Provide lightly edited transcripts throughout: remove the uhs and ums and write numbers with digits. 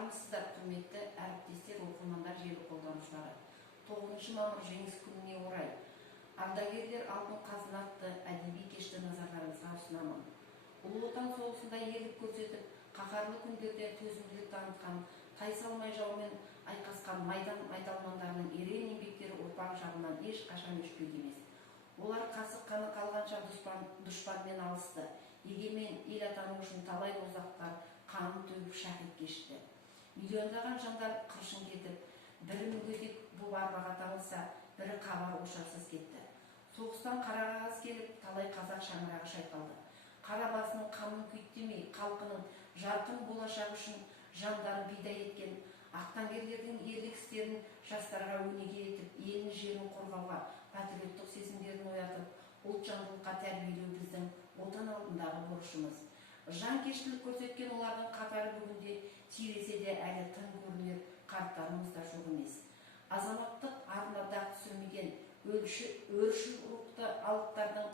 Армысыздар, құрметті әріптестер, оқырмандар, желі қолданушылары. 9 мамыр жеңіс күніне орай ардагерлер алтын қазына атты әдеби кешті назарларыңызға ұсынамын. Ұлы Отан соғысында ерлік көрсетіп, қаһарлы күндерде төзімділік танытқан, тайсалмай жаумен айқасқан майдан майталмандарының ерен еңбектері ұрпақ жағынан ешқашан өшпек емес. Олар қасық қаны қалғанша дұшпанмен алысты. Егемен ел атану үшін талай дозақтар қанын төгіп шәһит кешті. Миллиондаған жандар қыршын кетіп, бірі мүгедек боп арбаға таңылса, бірі қабар ошарсыз кетті. Соғыстан қара қағаз келіп, талай қазақ шаңырағы шайқалды. Қара басының қамын күйттемей, халқының жарқын болашағы үшін жандарын пида еткен ақтаңгерлердің ерлік істерін жастарға өнеге етіп, елін жерін қорғауға, патриоттық сезімдерін оятып, ұлтжандылыққа тәрбиелеу біздің отан алдындағы борышымыз. Жанкештілік көрсеткен олардың қатары бүгінде сиресе де әлі тың көрінер қарттарымыз да жоқ емес. Азаматтық арына дақ түсірмеген өршіл рухты алыптардың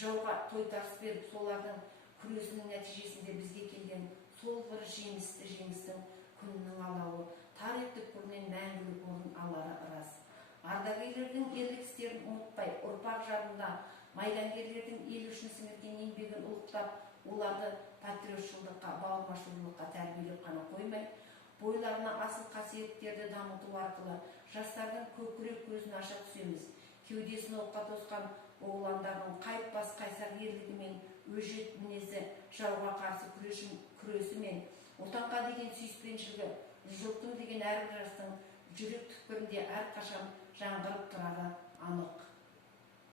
жауға тойтарыс беріп, солардың күресінің нәтижесінде бізге келген сол бір жеңістің күнінің алауы тарих түкпірінен мәңгілік орын алары рас. Ардагерлердің ерлік істерін ұмытпай, ұрпақ жадында майдангерлердің ел үшін сіңірген еңбегін ұлықтап, оларды патриотшылдыққа, бауырмашылдыққа тәрбиелеп қана қоймай, бойларына асыл қасиеттерді дамыту арқылы жастардың көкірек көзін аша түсеміз. Кеудесін оққа тосқан оғландардың қайтпас қайсар ерлігі мен өжет мінезі, жауға қарсы күресі мен отанға деген сүйіспеншілігі, жұртым деген әрбір жастың жүрек түкпірінде әрқашан жаңғырып тұрары анық.